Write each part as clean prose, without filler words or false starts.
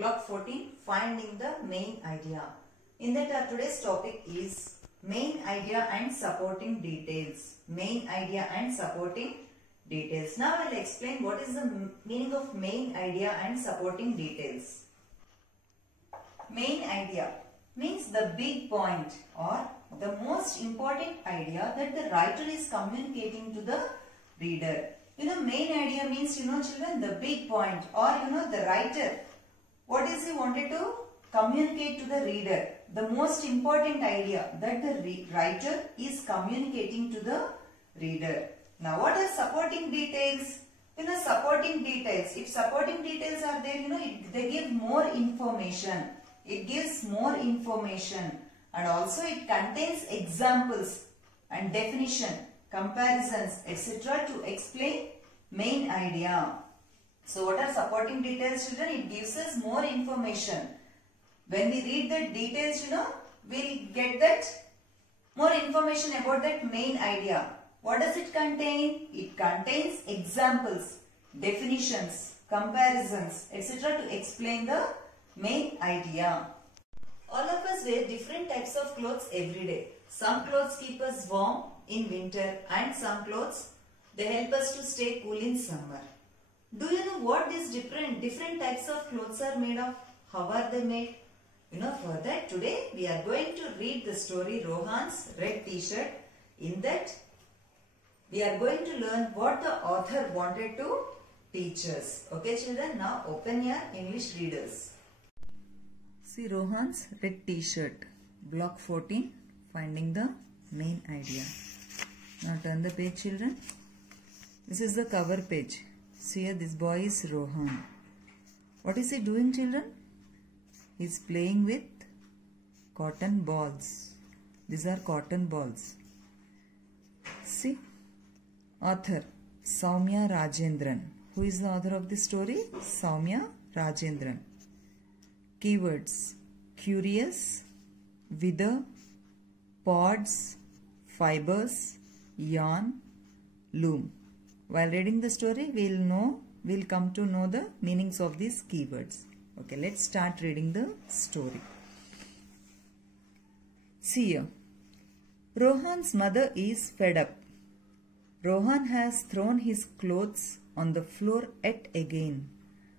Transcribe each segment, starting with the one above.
Block 14, finding the main idea. In that our today's topic is main idea and supporting details. Main idea and supporting details. Now I will explain what is the meaning of main idea and supporting details. Main idea means the big point or the most important idea that the writer is communicating to the reader. Main idea means, children, the big point or, the writer. What is he wanted to communicate to the reader? The most important idea that the writer is communicating to the reader. Now, what are supporting details? Supporting details. If supporting details are there, they give more information. It gives more information and also it contains examples and definition, comparisons, etc. to explain main idea. So what are supporting details, children? It gives us more information. When we read the details, we'll get that more information about that main idea. What does it contain? It contains examples, definitions, comparisons, etc. to explain the main idea. All of us wear different types of clothes every day. Some clothes keep us warm in winter and some clothes, they help us to stay cool in summer. Do you know what these different types of clothes are made of? How are they made? For that today we are going to read the story Rohan's Red T-shirt. In that we are going to learn what the author wanted to teach us. Okay children, now open your English readers. See Rohan's Red T-shirt, block 14, finding the main idea. Now turn the page children. This is the cover page. See here, this boy is Rohan. What is he doing children? He is playing with cotton balls. These are cotton balls. See, author Soumya Rajendran. Who is the author of this story? Soumya Rajendran. Keywords: curious, wither, pods, fibers, yarn, loom. While reading the story, we'll come to know the meanings of these keywords. Okay, let's start reading the story. See here. Rohan's mother is fed up. Rohan has thrown his clothes on the floor yet again.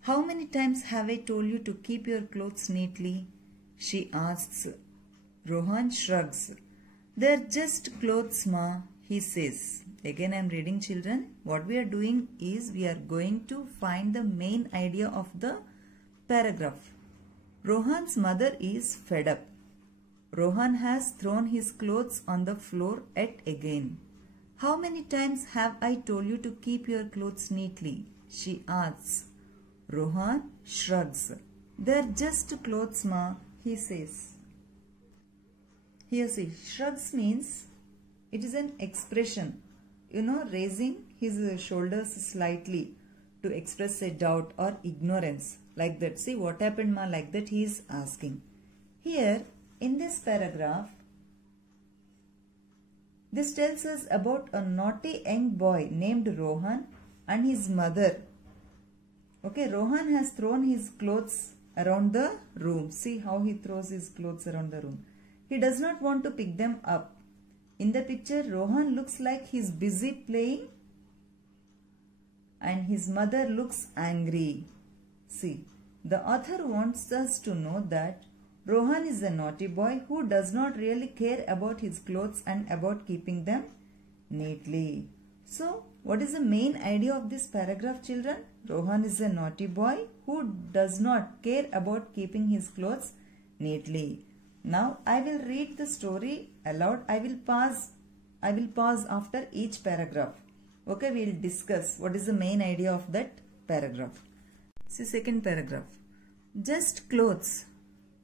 How many times have I told you to keep your clothes neatly? She asks. Rohan shrugs. They're just clothes, Ma, he says. Again I am reading children. What we are doing is we are going to find the main idea of the paragraph. Rohan's mother is fed up. Rohan has thrown his clothes on the floor yet again. How many times have I told you to keep your clothes neatly? She asks. Rohan shrugs. They're just clothes, Ma, he says. Here see, shrugs means it is an expression. Raising his shoulders slightly to express a doubt or ignorance. Like that. See what happened, Ma? Like that he is asking. Here in this paragraph, this tells us about a naughty young boy named Rohan and his mother. Okay, Rohan has thrown his clothes around the room. See how he throws his clothes around the room. He does not want to pick them up. In the picture, Rohan looks like he is busy playing and his mother looks angry. See, the author wants us to know that Rohan is a naughty boy who does not really care about his clothes and about keeping them neatly. So, what is the main idea of this paragraph, children? Rohan is a naughty boy who does not care about keeping his clothes neatly. Now, I will read the story aloud. I will pause after each paragraph. Okay, we will discuss what is the main idea of that paragraph. See, second paragraph. Just clothes.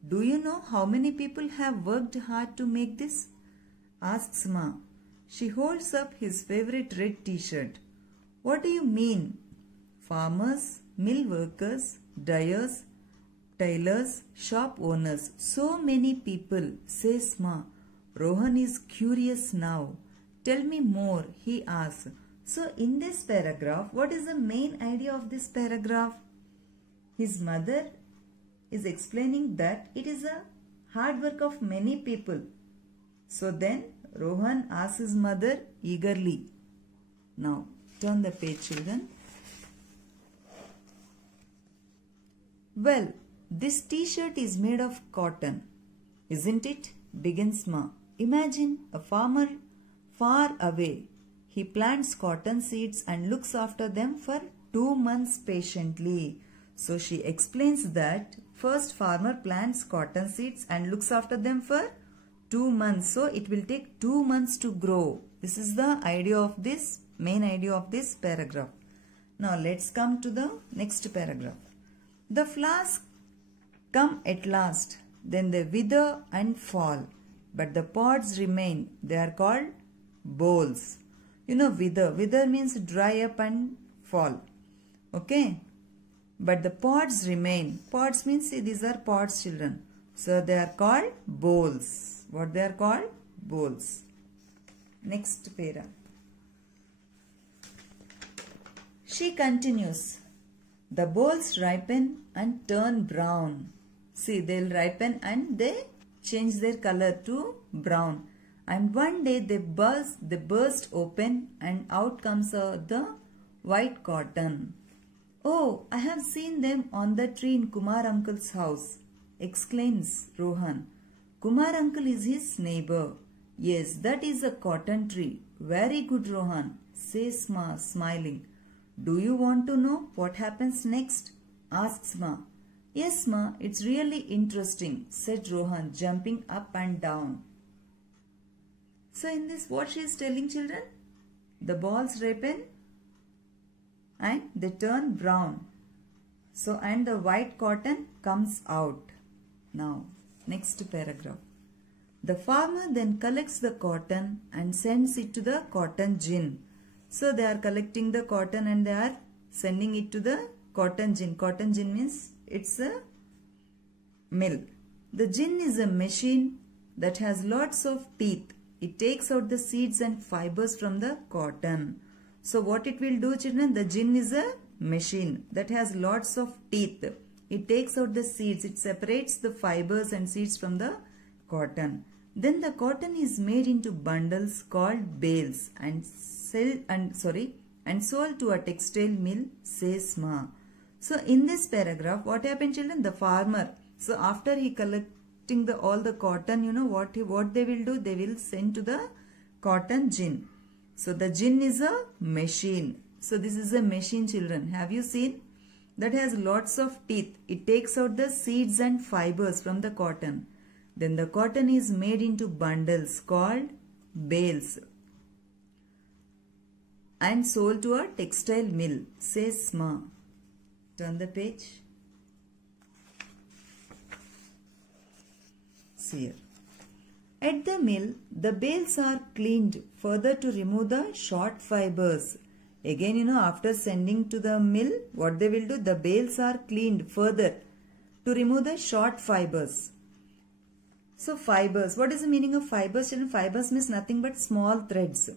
Do you know how many people have worked hard to make this? Asks Ma. She holds up his favorite red T-shirt. What do you mean? Farmers, mill workers, dyers, tailors, shop owners. So many people, says Ma. Rohan is curious now. Tell me more, he asks. So in this paragraph, what is the main idea of this paragraph? His mother is explaining that it is a hard work of many people. So then Rohan asks his mother eagerly. Now turn the page, children. Well, this t-shirt is made of cotton, isn't it? Begins Ma. Imagine a farmer far away. He plants cotton seeds and looks after them for 2 months patiently. So she explains that first farmer plants cotton seeds and looks after them for 2 months. So it will take 2 months to grow. This is the idea of this, main idea of this paragraph. Now let's come to the next paragraph. The flowers come at last, then they wither and fall, but the pods remain. They are called bowls. You know, wither means dry up and fall. Okay, but the pods remain. Pods means, see, these are pods, children. So they are called bowls. What they are called? Bowls. Next para. She continues. The bowls ripen and turn brown. See, they'll ripen and they change their color to brown. And one day they burst open and out comes the white cotton. Oh, I have seen them on the tree in Kumar uncle's house, exclaims Rohan. Kumar uncle is his neighbor. Yes, that is a cotton tree. Very good, Rohan, says Ma, smiling. Do you want to know what happens next? Asks Ma. Yes, Ma, it's really interesting, said Rohan, jumping up and down. So in this, what she is telling, children? The balls ripen and they turn brown. So, and the white cotton comes out. Now, next paragraph. The farmer then collects the cotton and sends it to the cotton gin. So they are collecting the cotton and they are sending it to the cotton gin. Cotton gin means it's a mill. The gin is a machine that has lots of teeth. It takes out the seeds and fibers from the cotton. So what it will do, children? The gin is a machine that has lots of teeth. It takes out the seeds. It separates the fibers and seeds from the cotton. Then the cotton is made into bundles called bales and sold to a textile mill, says Ma. So in this paragraph, what happened, children? The farmer, so after he collecting all the cotton, you know what they will do? They will send to the cotton gin. So the gin is a machine. So this is a machine, children. Have you seen? That has lots of teeth. It takes out the seeds and fibers from the cotton. Then the cotton is made into bundles called bales and sold to a textile mill, says Ma. Turn the page. See here. At the mill, the bales are cleaned further to remove the short fibers. Again, you know, after sending to the mill, what they will do? The bales are cleaned further to remove the short fibers. So fibers, what is the meaning of fibers? Fibers means nothing but small threads.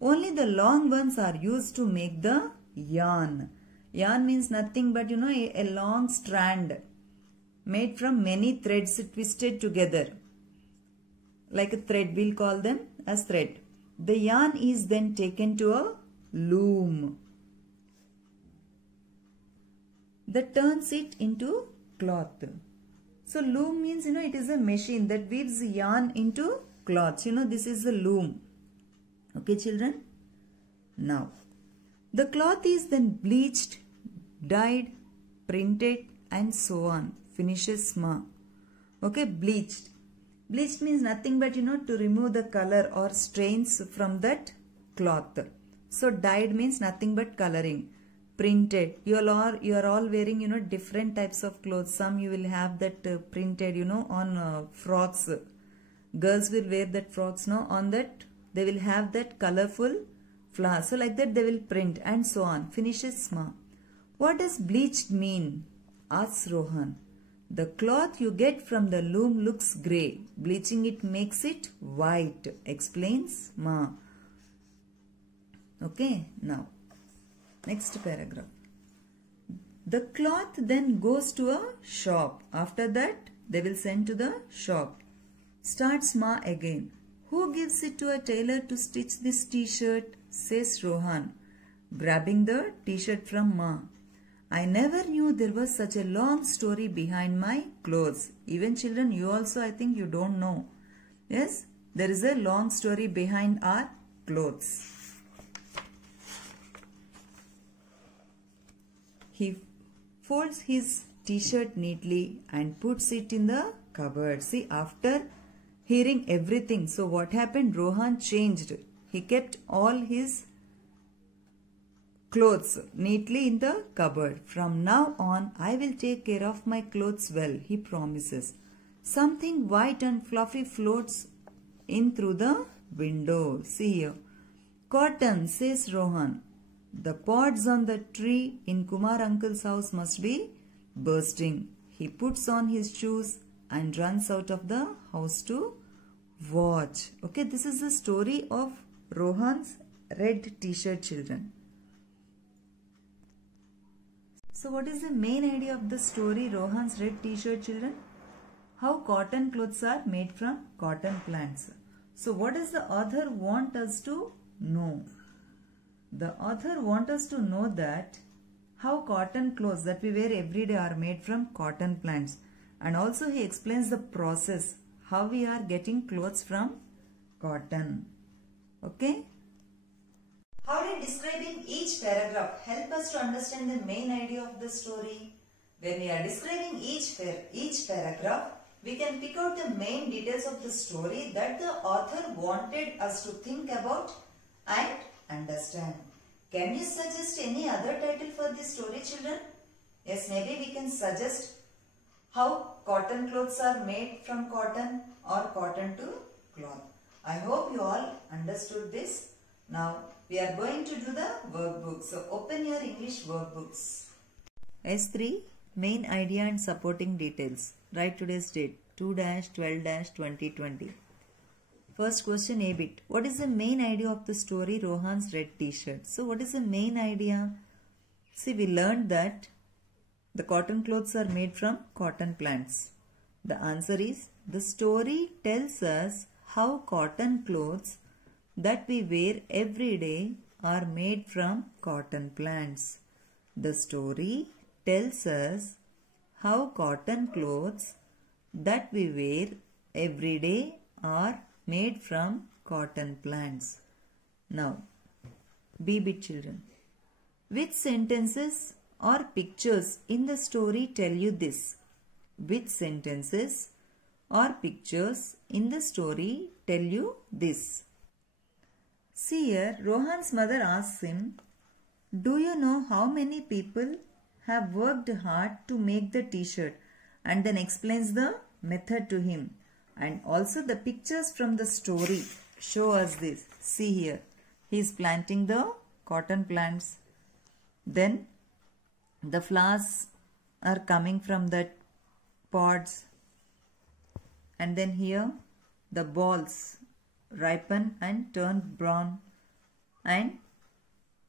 Only the long ones are used to make the yarn. Yarn means nothing but, you know, a long strand made from many threads twisted together. Like a thread, we'll call them as thread. The yarn is then taken to a loom that turns it into cloth. So loom means, you know, it is a machine that weaves yarn into cloths. You know, this is the loom. Okay, children. Now, the cloth is then bleached, dyed, printed and so on. Finishes Ma. Okay, bleached. Bleached means nothing but, you know, to remove the color or stains from that cloth. So dyed means nothing but coloring. Printed. You are all wearing, you know, different types of clothes. Some you will have that printed, you know, on frocks. Girls will wear that frocks, no? On that they will have that colorful flower. So like that they will print and so on. Finishes Ma. What does bleached mean? Asks Rohan. The cloth you get from the loom looks grey. Bleaching it makes it white. Explains Ma. Okay, now next paragraph. The cloth then goes to a shop. After that, they will send to the shop. Starts Ma again. Who gives it to a tailor to stitch this t-shirt? Says Rohan, grabbing the t-shirt from Ma. I never knew there was such a long story behind my clothes. Even children, you also, I think you don't know. Yes, there is a long story behind our clothes. He folds his t-shirt neatly and puts it in the cupboard. See, after hearing everything, so what happened? Rohan changed. He kept all his clothes neatly in the cupboard. From now on, I will take care of my clothes well, he promises. Something white and fluffy floats in through the window. See here. Cotton, says Rohan. The pods on the tree in Kumar uncle's house must be bursting. He puts on his shoes and runs out of the house to watch. Okay, this is the story of Rohan's red t-shirt, children. So what is the main idea of the story Rohan's red t-shirt, children? How cotton clothes are made from cotton plants. So what does the author want us to know? The author wants us to know that how cotton clothes that we wear every day are made from cotton plants. And also he explains the process, how we are getting clothes from cotton. Okay? How did describing each paragraph help us to understand the main idea of the story? When we are describing each paragraph, we can pick out the main details of the story that the author wanted us to think about and understand. Can you suggest any other title for this story, children? Yes, maybe we can suggest how cotton clothes are made from cotton or cotton to cloth. I hope you all understood this. Now we are going to do the workbook. So open your English workbooks. S3, main idea and supporting details. Write today's date 2-12-2020. First question, A bit. What is the main idea of the story Rohan's red t-shirt? So what is the main idea? See, we learned that the cotton clothes are made from cotton plants. The answer is, the story tells us how cotton clothes that we wear every day are made from cotton plants. The story tells us how cotton clothes that we wear every day are made from cotton plants. Now, B bit, children. Which sentences or pictures in the story tell you this? Which sentences or pictures in the story tell you this? See here, Rohan's mother asks him, do you know how many people have worked hard to make the t-shirt? And then explains the method to him. And also the pictures from the story show us this. See here, he is planting the cotton plants. Then the flowers are coming from the pods. And then here the balls ripen and turn brown. And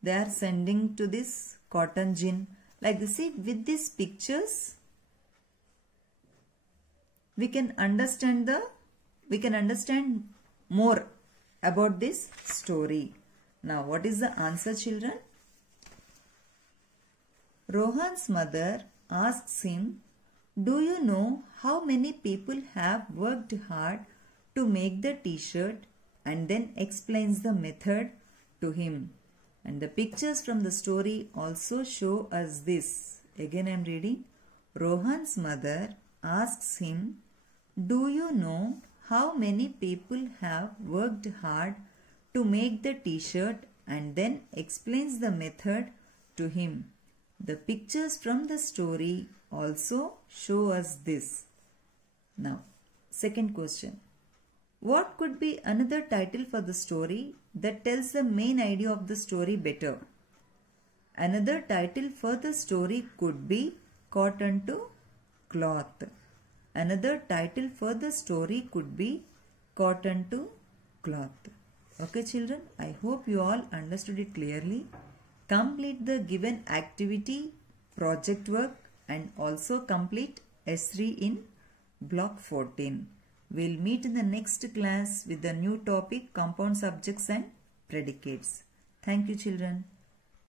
they are sending to this cotton gin. Like this, see, with these pictures, we can understand more about this story. Now, what is the answer, children? Rohan's mother asks him, do you know how many people have worked hard to make the t-shirt? And then explains the method to him. And the pictures from the story also show us this. Again I am reading. Rohan's mother asks him, do you know how many people have worked hard to make the t-shirt? And then explains the method to him. The pictures from the story also show us this. Now, second question. What could be another title for the story that tells the main idea of the story better? Another title for the story could be Cotton to Cloth. Another title for the story could be Cotton to Cloth. Okay, children, I hope you all understood it clearly. Complete the given activity project work and also complete S3 in block 14. We'll meet in the next class with the new topic, compound subjects and predicates. Thank you, children.